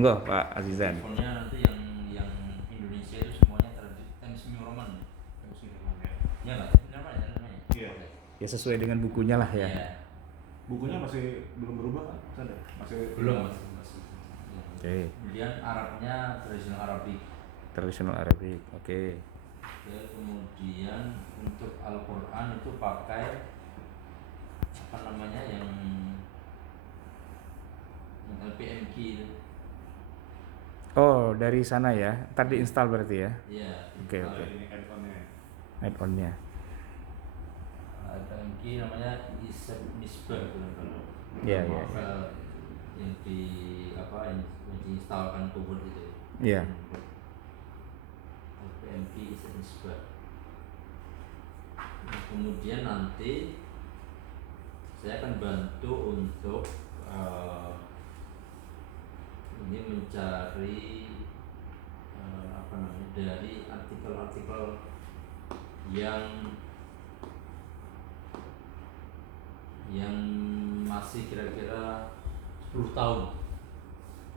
Enggak, Pak Azizan. Teleponnya nanti yang Indonesia itu semuanya Times New Roman. Times New Roman ya. Ya nggak? Namanya namanya. Iya. Oke. Ya sesuai dengan bukunya lah ya. Iya. Bukunya masih belum berubah kan? Ada? Masih Belum masih. Oke. Kemudian Arabnya tradisional Arabic. Tradisional Arabic. Oke. Ya, kemudian untuk Al-Quran itu pakai apa namanya yang LPMK itu. Oh, dari sana ya. Ntar diinstal berarti ya. Iya. Oke, ada oke. ini handphonenya. Add-on-nya. LPMK namanya Nisbah kalau Iya, iya. novel yang di apa yang diinstalkan Tubun itu. Iya. LPMK Nisbah. Kemudian nanti saya akan bantu untuk ini mencari apa namanya dari artikel-artikel yang masih kira-kira 10 tahun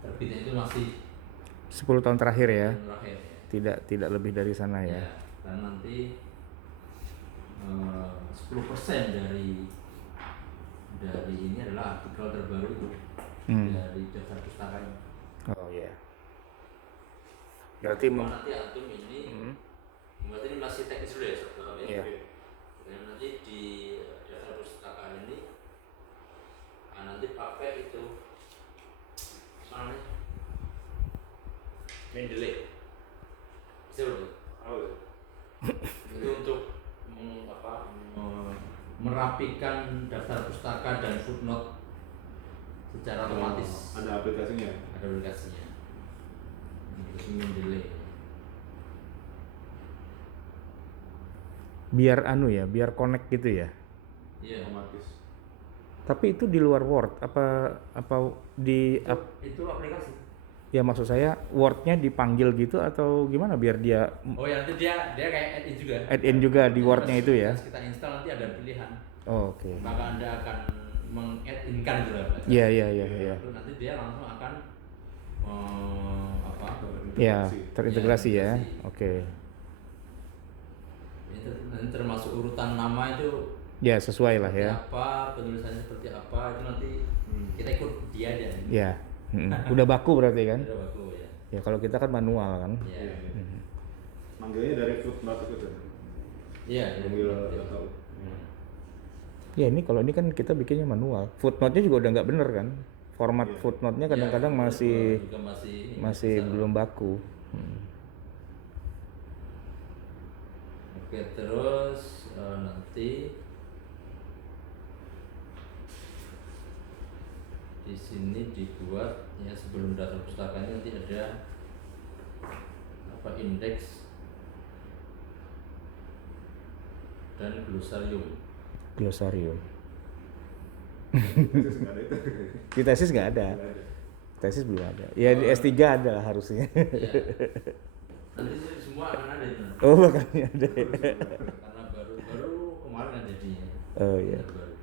terbitnya itu masih 10 tahun terakhir ya. terakhir ya. Tidak lebih dari sana ya. Dan nanti 10% dari ini adalah artikel terbaru dari daftar pustaka ini. Oh iya. Berarti Nanti antum ini berarti ini masih teknis dulu ya, Sob, ya. Iya. Dan nanti di daftar pustaka ini nanti pakai itu apa namanya? Mendeley. Bisa belum? Itu untuk merapikan daftar pustaka dan footnote secara otomatis. Ada aplikasinya. Ada aplikasinya. Itu Mendeley. biar biar connect gitu ya. Iya. Otomatis. Tapi itu di luar Word apa di Itu aplikasi. ya maksud saya Word-nya dipanggil gitu atau gimana biar dia Oh ya, nanti dia kayak add-in juga. add-in juga di Word-nya itu ya. Kita install nanti ada pilihan. Oh, oke. Maka Anda akan meng-add-in-kan gitu lah. Iya. Lalu nanti dia langsung akan Ya, terintegrasi ya. terintegrasi. Oke. Nanti termasuk urutan nama itu Ya, sesuai lah seperti ya. apa, penulisannya seperti apa, itu nanti kita ikut dia aja. Ya. Udah baku berarti kan? Udah bagus ya. Ya, kalau kita kan manual kan. Iya. Manggilnya dari footnote itu. Iya. Manggil nggak tahu. Ya, ini kalau ini kan kita bikinnya manual. Footnote-nya juga udah nggak bener kan? Format footnote-nya kadang-kadang masih Juga masih belum baku. Oke, terus nanti di sini dibuat ya sebelum daftar pustakanya nanti ada apa indeks dan glosarium. Glosarium. Tesis nggak ada itu. Di tesis nggak ada. Nggak ada. Tesis belum ada. Ya di S3 ada lah harusnya. Ya. Nanti semua akan ada itu. Oh, makanya ada. Karena baru kemarin kan jadinya. Oh iya. Baru.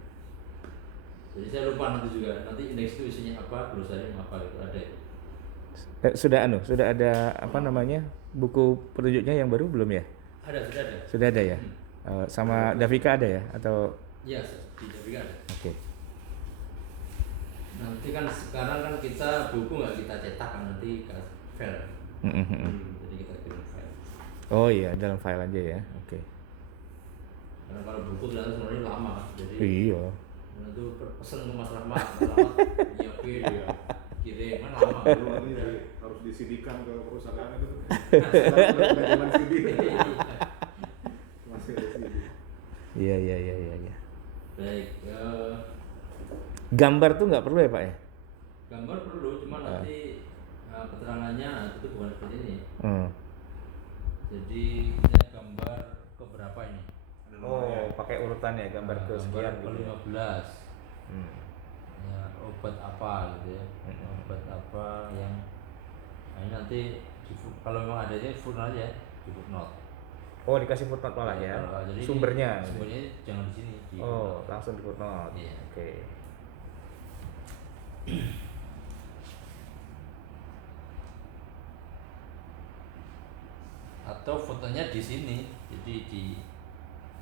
Jadi saya lupa nanti indeks itu isinya apa, glosarium apa gitu ada itu. Sudah ada apa namanya? Buku petunjuknya yang baru belum ya? Sudah ada. Sudah ada ya? Sama Davika ada ya atau Iya, tidak juga ada. Oke. Nanti kan sekarang kan kita buku nggak kita cetak kan nanti ke file. Jadi kita kirim file. Oh iya, dalam file aja ya. Oke. Karena kalau buku ternyata sebenarnya lama kan. Jadi Iya. itu pesen ke Mas Rahmat, iya kirim kan lama. Belum lagi harus disidikan ke perusahaan itu. Zaman CD. Masih ada CD. Iya. Baik, Gambar tuh nggak perlu ya Pak ya? gambar perlu, cuma nanti keterangannya itu bukan seperti ini. Jadi kita gambar ke berapa ini? Pakai urutan ya gambar ke sekian ke gitu. 15. Ya, obat apa gitu ya. Obat apa yang ini nanti kalau memang ada aja footnote aja di footnote. Oh, dikasih footnote malah ya. Jadi Sumbernya. Sumbernya jangan di sini. Di Oh, footnote. langsung di footnote. Iya. Oke. atau fotonya di sini, jadi di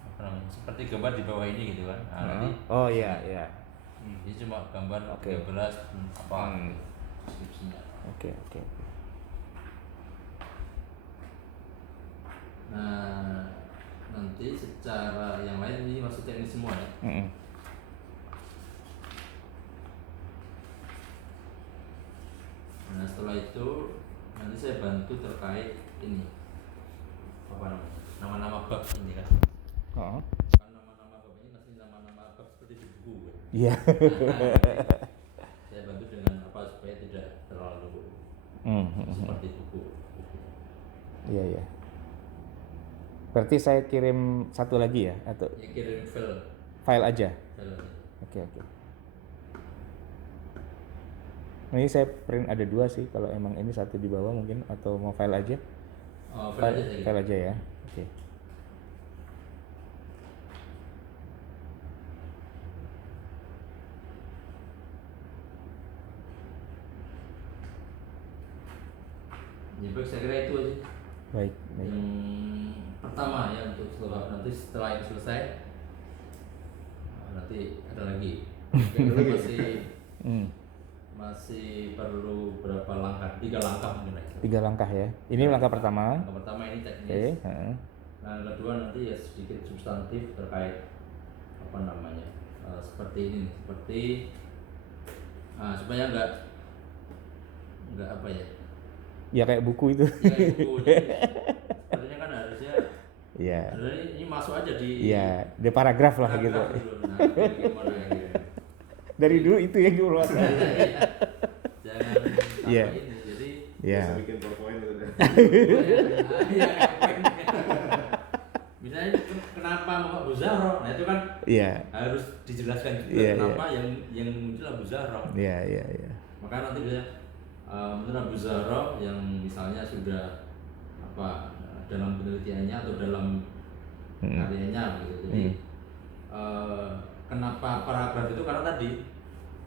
apa namanya, seperti gambar di bawah ini gitu kan. Nah, nanti Oh iya iya. ini cuma gambar Oke. 13 apa Hmm. gitu, deskripsinya. Oke oke. Nah, nanti secara yang lain ini masih teknis semua ya. Mm-mm. Nah, setelah itu nanti saya bantu terkait ini apa namanya, nama-nama bab ini kan. Oh. Kan nama-nama bab ini masih nama-nama bab seperti di buku kan. Iya. Saya bantu dengan apa supaya tidak terlalu seperti buku. Iya iya. Berarti saya kirim satu lagi ya atau Ya kirim file aja? file aja. Oke oke. Ini saya print ada 2 sih, kalau emang ini satu di bawah mungkin, atau mau file aja? Oh, file aja saya kirim. File aja ya. Oke. Ya baik, saya kira itu aja. Baik. Baik. Yang pertama ya, untuk nanti setelah ini selesai nanti ada lagi. Kita masih perlu berapa langkah? 3 langkah mungkin aja. 3 langkah ya. Ini langkah pertama. Langkah pertama ini teknis. Oke. Heeh. Nah, yang kedua nanti ya sedikit substantif terkait apa namanya, seperti ini, seperti supaya nggak apa ya? Ya kayak buku itu. Ya buku. Sebenarnya kan harusnya. Iya. Ini masuk aja di. Iya, di paragraf lah gitu. Dulu. Nah, gimana ya? Dari dulu itu yang dulu. Jangan sampai Iya. ini. Jadi Iya. Bisa bikin PowerPoint gitu deh. misalnya kenapa mau Abu Zahra, nah itu kan Iya. harus dijelaskan juga Iya, kenapa yang muncul Abu Zahra. Iya, iya, iya. Maka nanti bisa menurut Abu Zahra yang misalnya sudah apa dalam penelitiannya atau dalam karyanya begitu. Jadi kenapa paragraf itu, karena tadi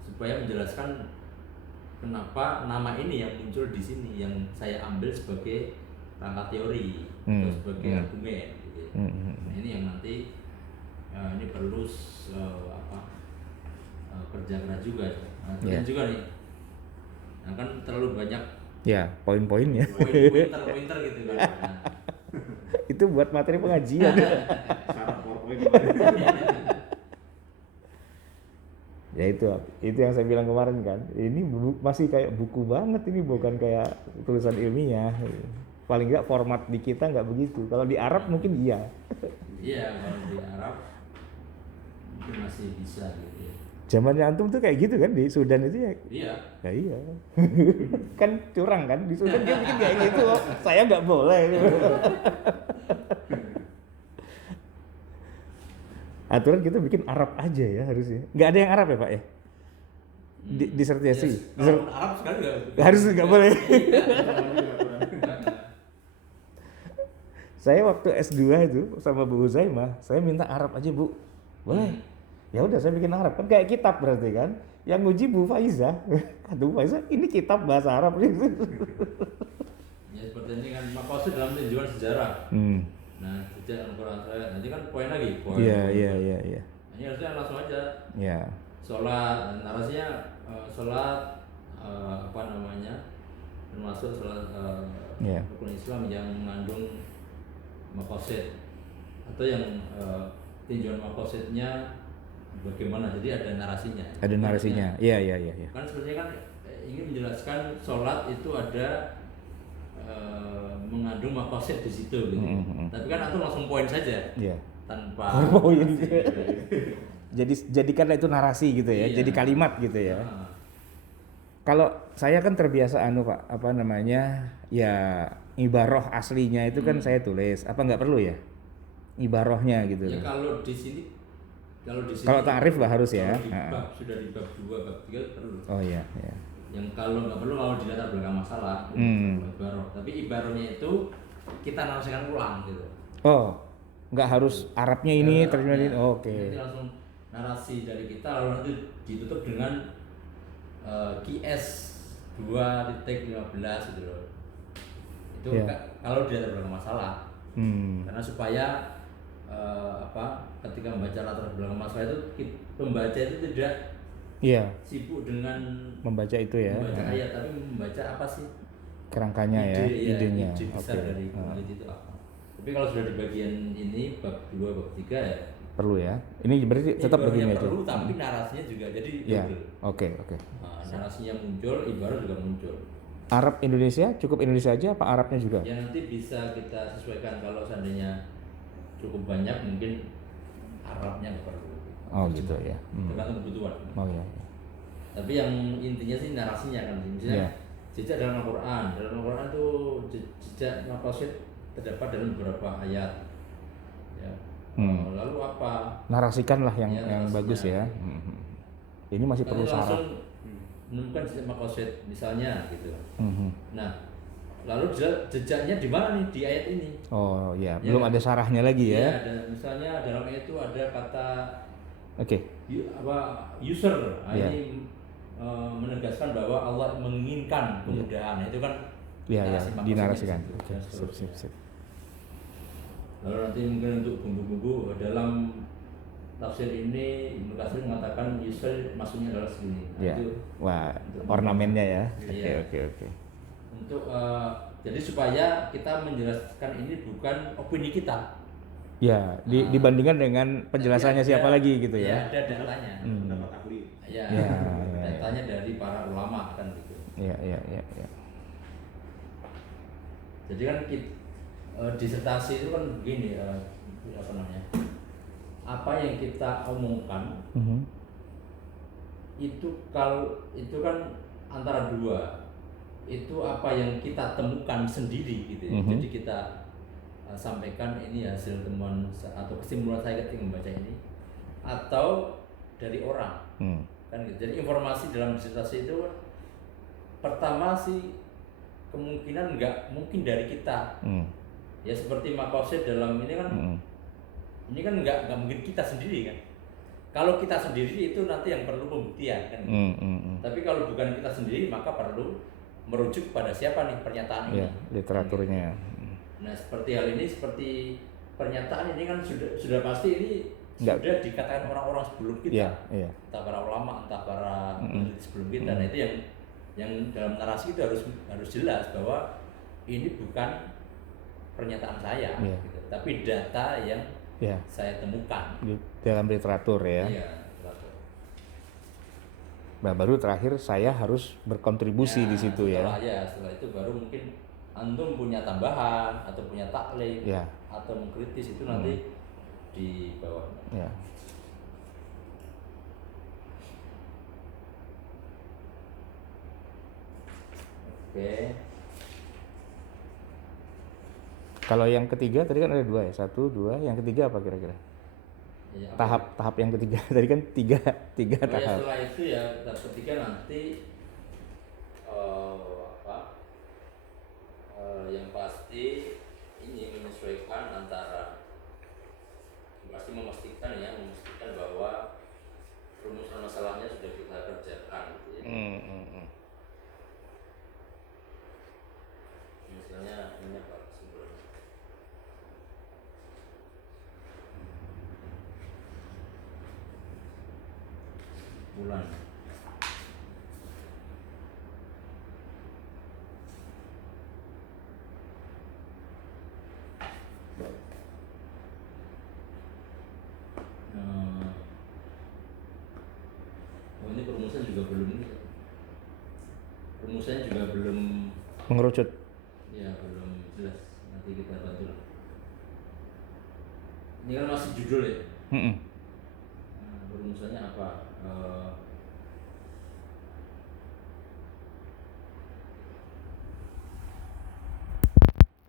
supaya menjelaskan kenapa nama ini yang muncul di sini yang saya ambil sebagai rangka teori atau sebagai argumen gitu. Nah, ini yang nanti ini perlu kerja keras juga. Nah, kemudian juga nih, nah kan terlalu banyak Ya, poin-poin ya. pointer gitu kan. Nah, Itu buat materi pengajian. Syarat PowerPoint gimana? Ya itu yang saya bilang kemarin kan. Ini masih kayak buku banget, ini bukan kayak tulisan ilmiah. Paling nggak format di kita nggak begitu. Kalau di Arab mungkin iya. iya, kalau di Arab mungkin masih bisa gitu ya. Zamannya antum tuh kayak gitu kan di Sudan itu ya. Iya. Ya iya. Kan curang kan di Sudan dia bikin kayak gitu. Saya nggak boleh. Aturan kita bikin Arab aja ya harusnya. Nggak ada yang Arab ya Pak ya? Disertasi. Yes. Kalau Arab sekali nggak. Harus nggak boleh. Saya waktu S2 itu sama Bu Uzaimah, saya minta Arab aja Bu. Boleh. Ya udah saya bikin Arab, kan kayak kitab berarti kan. Yang nguji Bu Faiza. Kata Bu Faiza, ini kitab bahasa Arab. Ya seperti ini kan maksud dalam tinjauan sejarah. Nah, sejak Al-Quran saya nanti kan poin lagi. Iya. Ini harusnya langsung aja. Iya. Sholat, narasinya sholat apa namanya, termasuk sholat rukun Islam yang mengandung maqasid atau yang tinjauan maqasidnya bagaimana, jadi ada narasinya. Ada narasinya. Iya. Kan sebenarnya kan ingin menjelaskan sholat itu ada mengandung maqasid di situ gitu. Tapi kan aku langsung poin saja. Iya. Tanpa Poin. narasi. Jadi jadikanlah itu narasi gitu ya. Iya. Jadi kalimat gitu ya. Kalau saya kan terbiasa Pak, apa namanya? Ya ibaroh aslinya itu kan saya tulis. Apa nggak perlu ya? Ibarohnya gitu. Ya kalau di sini Kalau ta'rif lah harus ya. Sudah di bab 2, bab 3 perlu. Oh iya. Yang kalau nggak perlu, kalau di latar belakang masalah ibaroh. Tapi ibarohnya itu kita narasikan ulang gitu. Oh, nggak harus Arabnya ini terjemahin. Oke. Nanti langsung narasi dari kita, lalu nanti ditutup dengan QS 2.15 gitu loh. Itu Iya. kalau dia terbelakang masalah. Karena supaya ketika membaca latar belakang masalah itu pembaca itu tidak Iya, sibuk dengan membaca itu ya. membaca ayat, tapi membaca apa sih Kerangkanya ya, idenya. ide besar Oke. dari kulit itu apa. Tapi kalau sudah di bagian ini bab 2 bab 3 ya Perlu ya. Ini berarti tetap ibaratnya begini aja. perlu, tapi narasinya juga jadi Ya. double. Oke, oke. Nah, narasinya muncul, ibarat juga muncul. Arab Indonesia cukup Indonesia aja apa Arabnya juga? Ya nanti bisa kita sesuaikan, kalau seandainya cukup banyak mungkin Arabnya nggak perlu. Oh gitu ya. Tergantung kebutuhan. Oh ya. Tapi yang intinya sih narasinya kan, misalnya Iya. jejak dalam Al-Quran. Dalam Al-Quran itu jejak maqasid terdapat dalam beberapa ayat. Ya. Lalu apa? Narasikan lah yang Ya, yang narasinya. bagus ya. Ini masih perlu Nanti langsung syarat. menemukan jejak maqasid misalnya gitu. Mhm. Nah, lalu jejaknya di mana nih di ayat ini? Oh ya, Ya, belum kan? ada syarahnya lagi ya. Iya, ada, misalnya dalam ayat itu ada kata Oke. user. Nah, Iya. ini menegaskan bahwa Allah menginginkan kemudahan. Nah, itu kan Iya ya, narasi maksudnya dinarasikan. di situ, Oke, dan sip seterusnya. sip sip. Lalu nanti mungkin untuk bumbu-bumbu dalam tafsir ini Ibnu Katsir mengatakan user maksudnya adalah segini. Nah, Ya. itu Wah, untuk ornamennya ya. Iya. Oke. untuk jadi supaya kita menjelaskan ini bukan opini kita. Ya, dibandingkan dengan penjelasannya Tapi siapa ada- lagi gitu Iya, ya. ada datanya. Pendapat ahli. Ya, Ya, datanya dari para ulama kan gitu. Iya. Jadi kan disertasi itu kan begini, apa namanya? Apa yang kita omongkan Mhm. itu kan antara dua. Itu apa yang kita temukan sendiri gitu ya. Jadi kita sampaikan ini hasil temuan atau kesimpulan saya ketika membaca ini, atau dari orang kan gitu. Jadi informasi dalam disertasi itu pertama sih kemungkinan nggak mungkin dari kita. Ya seperti maqasid dalam ini kan ini kan nggak mungkin kita sendiri kan. Kalau kita sendiri itu nanti yang perlu pembuktian kan. Tapi kalau bukan kita sendiri maka perlu merujuk pada siapa nih pernyataan ini. Ya, literaturnya. Nah seperti hal ini, seperti pernyataan ini kan sudah pasti ini Nggak. sudah dikatakan orang-orang sebelum kita. Iya. Entah para ulama, entah para peneliti sebelum kita. Nah itu yang dalam narasi itu harus jelas bahwa ini bukan pernyataan saya, Iya. gitu. Tapi data yang Ya, saya temukan. di dalam literatur ya. Iya, betul. Nah, baru terakhir saya harus berkontribusi di situ ya. Setelah itu baru mungkin antum punya tambahan atau punya taklid Ya. atau mengkritis itu nanti di bawah. Ya. Oke. Kalau yang ketiga tadi kan ada dua ya, 1, 2. Yang ketiga apa kira-kira? Ya, apa Tahap yang ketiga tadi kan tiga ya, tahap. setelah itu ya tahap ketiga nanti yang pasti ini menyesuaikan antara memastikan bahwa rumusan masalahnya sudah kita kerjakan gitu ya. Misalnya ini apa kesimpulannya? Bulan. Ini perumusan juga belum ini. Rumusannya juga belum Mengerucut. ya belum jelas. Nanti kita bantu lah. Ini kan masih judul ya. Rumusannya apa?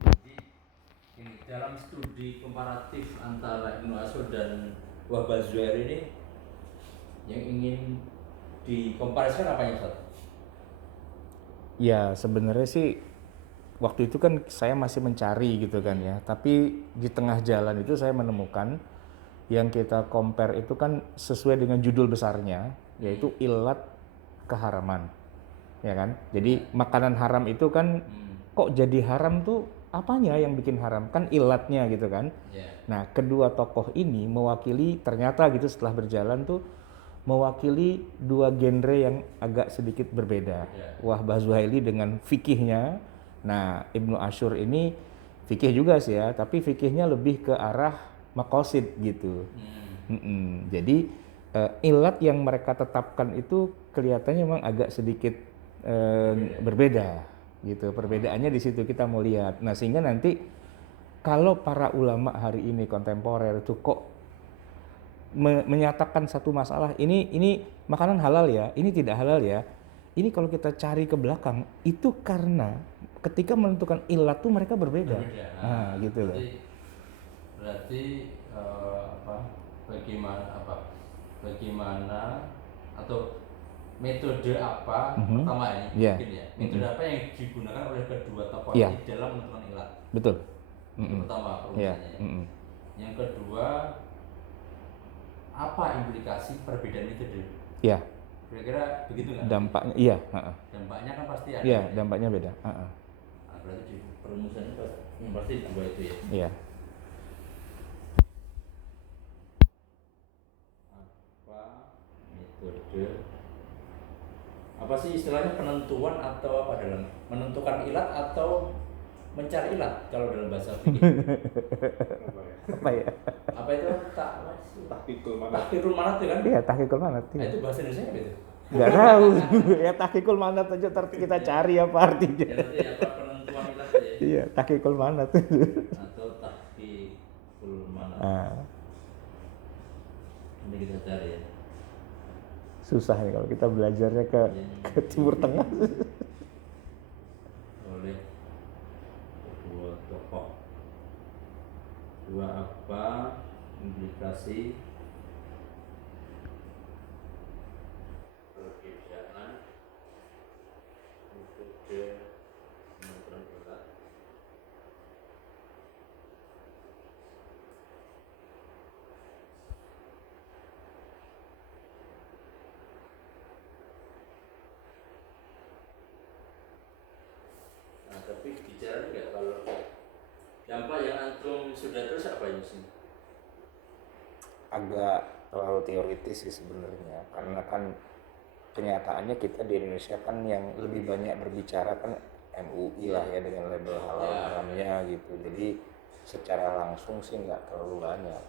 Jadi ini dalam studi komparatif antara Ibnu Ashur dan Wahb Az-Zuhair ini yang ingin dikomparasikan apa yang Ustaz? Ya sebenarnya sih waktu itu kan saya masih mencari gitu kan ya. Tapi di tengah jalan itu saya menemukan yang kita compare itu kan sesuai dengan judul besarnya, yaitu ilat keharaman, ya kan? Jadi makanan haram itu kan kok jadi haram tuh apanya yang bikin haram? Kan ilatnya gitu kan. Ya. Nah, kedua tokoh ini mewakili ternyata gitu setelah berjalan tuh mewakili dua genre yang agak sedikit berbeda. Ya. Wahbah Zuhaili dengan fikihnya. Nah, Ibnu Asyur ini fikih juga sih ya, tapi fikihnya lebih ke arah maqasid gitu. Jadi ilat yang mereka tetapkan itu kelihatannya memang agak sedikit berbeda gitu. Perbedaannya di situ kita mau lihat. Nah, sehingga nanti kalau para ulama hari ini kontemporer itu kok menyatakan satu masalah ini makanan halal ya, ini tidak halal ya. Ini kalau kita cari ke belakang itu karena ketika menentukan ilat tuh mereka berbeda. Nah, gitu loh. Berarti bagaimana atau metode apa pertama ini mungkin ya, metode apa yang digunakan oleh kedua tokoh ini dalam menentukan ilat. Betul. Yang pertama peruntukannya. Yang kedua, apa implikasi perbedaan metode? Iya. Kira-kira begitu nggak? Dampaknya, iya. Dampaknya kan pasti ada. Iya, dampaknya beda. Nah, berarti di perumusannya yang pasti dua itu ya. Iya. Apa metode? Apa sih istilahnya penentuan atau apa dalam menentukan ilat atau mencari ilat kalau dalam bahasa fikih? Apa ya? Apa itu Tahqiqul manat. tahqiqul manat itu kan? Iya, tahqiqul manat. Nah, itu bahasa Indonesia apa itu? Nggak tahu. Ya tahqiqul manat aja kita cari apa artinya. Ya, nanti apa penentuan ilat ya? Iya, tahqiqul manat. Atau tahqiqul manat. Ini kita cari ya. Susah nih kalau kita belajarnya ke Timur Tengah. Oleh kedua tokoh. Dua apa implikasi perbedaan metode menentukan ilat. Nah, tapi bicara nggak kalau dampak yang antum sudah terus apa ini sih? Agak terlalu teoritis sih sebenarnya, karena kan kenyataannya kita di Indonesia kan yang lebih banyak berbicara kan MUI lah ya dengan label halal haramnya gitu. Jadi secara langsung sih nggak terlalu banyak.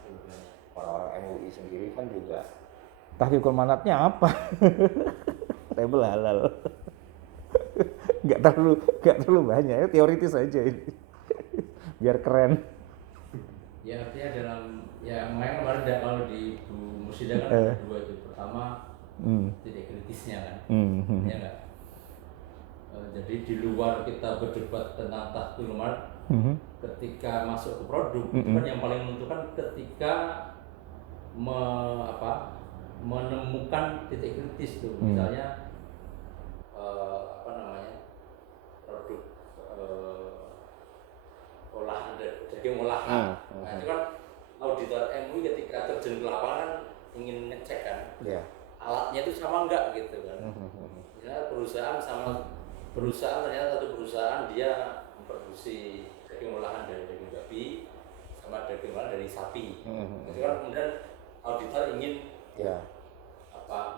Orang-orang MUI sendiri kan juga tahqiqul manatnya apa? Label halal. Nggak terlalu banyak, ya teoritis aja ini. Biar keren. Ya artinya dalam ya makanya kemarin kalau di Bu Mursyida kan ada dua itu. Pertama titik kritisnya kan, ya nggak. Jadi di luar kita berdebat tentang tahqiqul manat, ketika masuk ke produk itu kan yang paling menentukan ketika menemukan titik kritis tuh, misalnya produk olahan daging olahan. Nah itu kan auditor MUI ketika terjun ke lapangan ingin ngecek kan, alatnya itu sama enggak gitu kan. Misalnya perusahaan ternyata satu perusahaan dia memproduksi daging olahan dari daging babi sama daging olahan dari sapi. Itu kan kemudian auditor ingin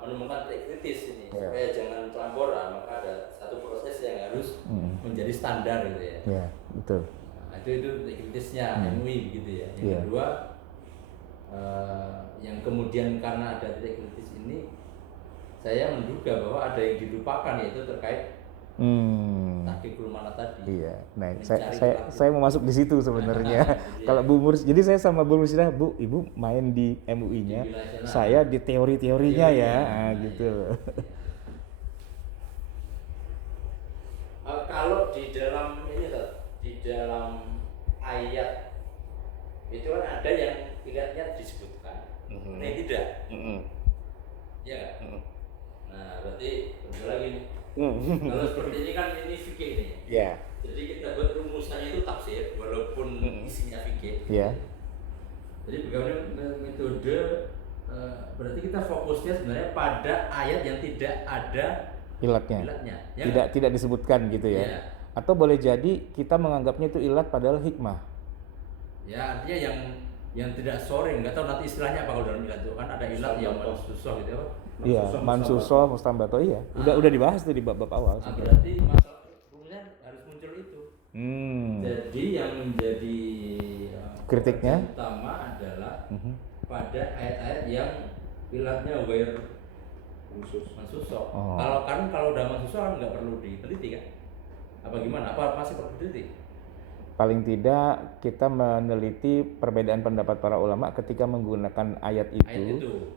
menemukan titik kritis ini supaya jangan campuran, maka ada satu proses yang harus menjadi standar gitu ya. Iya, betul. Nah, itu titik kritisnya MUI begitu ya. Yang kedua yang kemudian karena ada titik kritis ini saya menduga bahwa ada yang dilupakan, yaitu terkait tahqiqul manat tadi. Iya. Nah, saya mau masuk di situ sebenarnya. Kalau Bu Murs, jadi saya sama Bu Mursyida, Bu, Ibu main di MUI-nya, saya di teori-teorinya ya, gitu. Kalau di dalam ini, di dalam ayat itu kan ada yang ilatnya disebutkan, ini tidak. Ya nggak? Nah, berarti betul lagi nih. Kalau seperti ini kan ini fikih nih. Iya. Jadi kita buat rumusannya itu tafsir walaupun isinya fikih. Iya. Jadi bagaimana metode berarti kita fokusnya sebenarnya pada ayat yang tidak ada Ilatnya. Ya Tidak disebutkan gitu ya. Iya. Atau boleh jadi kita menganggapnya itu ilat padahal hikmah. Ya artinya yang tidak sore, nggak tahu nanti istilahnya apa kalau dalam ilat itu kan ada ilat yang susah gitu ya. Iya, mansuso, mustambato, iya. Udah dibahas tuh di bab-bab awal. Nah, berarti masalah rumusnya harus muncul itu. Jadi yang menjadi kritiknya utama adalah pada ayat-ayat yang ilatnya mansuso. Kalau udah mansuso kan nggak perlu diteliti kan? Apa gimana? Apa masih perlu diteliti? Paling tidak kita meneliti perbedaan pendapat para ulama ketika menggunakan ayat itu.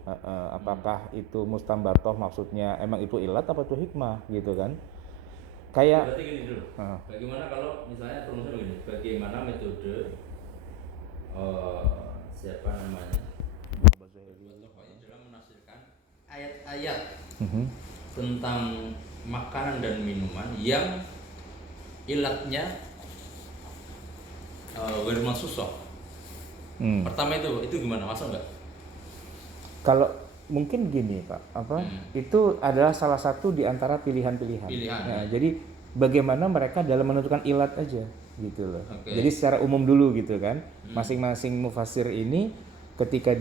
Apakah itu mustambatoh maksudnya emang itu ilat apa itu hikmah gitu kan? Kayak berarti gini dulu. Bagaimana kalau misalnya rumusnya begini? Bagaimana metode siapa namanya? Dalam menafsirkan ayat-ayat tentang makanan dan minuman yang ilatnya ghair mansusoh. Pertama itu gimana? Masuk nggak? Kalau mungkin gini Pak, itu adalah salah satu di antara pilihan-pilihan. Nah, jadi bagaimana mereka dalam menentukan ilat aja gitu loh. Jadi secara umum dulu gitu kan, masing-masing mufassir ini ketika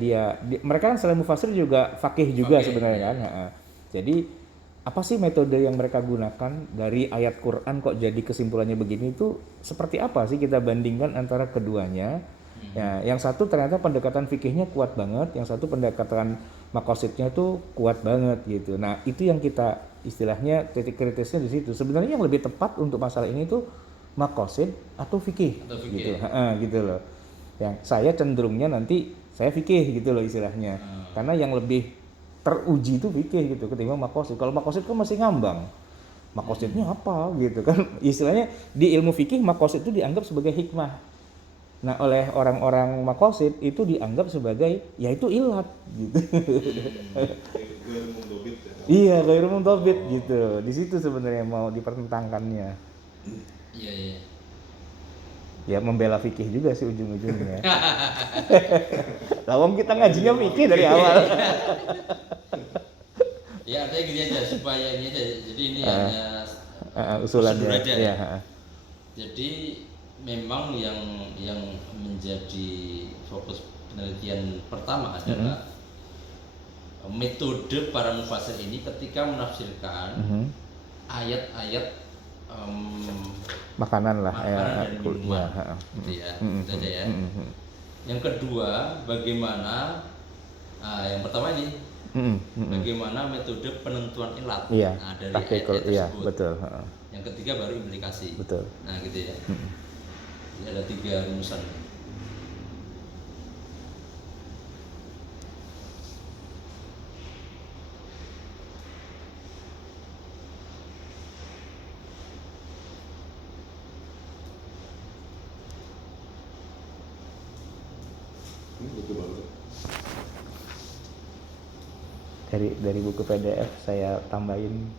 mereka kan selain mufassir juga faqih juga sebenarnya kan. Jadi apa sih metode yang mereka gunakan dari ayat Quran kok jadi kesimpulannya begini itu seperti apa sih kita bandingkan antara keduanya? Ya, yang satu ternyata pendekatan fikihnya kuat banget, yang satu pendekatan makosidnya tuh kuat banget gitu. Nah itu yang kita istilahnya titik kritisnya di situ. Sebenarnya yang lebih tepat untuk masalah ini tuh makosid atau fikih gitu, gitu loh. Yang saya cenderungnya nanti saya fikih gitu loh istilahnya, karena yang lebih teruji itu fikih gitu ketimbang makosid. Kalau makosid kan masih ngambang. Makosidnya apa gitu kan? Istilahnya di ilmu fikih makosid itu dianggap sebagai hikmah. Nah, oleh orang-orang makosid itu dianggap sebagai yaitu ilat gitu. Iya, ghairu mundhabit gitu. Di situ sebenarnya mau dipertentangkannya. Iya. Ya membela fikih juga sih ujung-ujungnya. Lawang kita ngajinya fikih dari awal. Ya artinya gini aja supaya ini aja. Jadi ini hanya usulannya. Ya. Jadi memang yang menjadi fokus penelitian pertama adalah metode para mufassir ini ketika menafsirkan ayat-ayat makanan lah dan minuman gitu ya. Itu aja ya. Yang kedua bagaimana yang pertama ini bagaimana metode penentuan ilat dari ayat tersebut. Iya, betul. Yang ketiga baru implikasi. Betul. Nah gitu ya. Jadi ada 3 rumusan. Dari buku PDF saya tambahin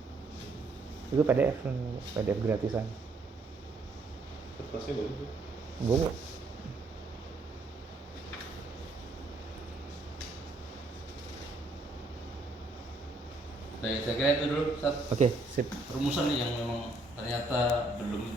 itu PDF gratisan. Kertasnya bagus. Gue Baik, saya kira itu dulu. Oke, sip. Rumusan nih yang memang ternyata belum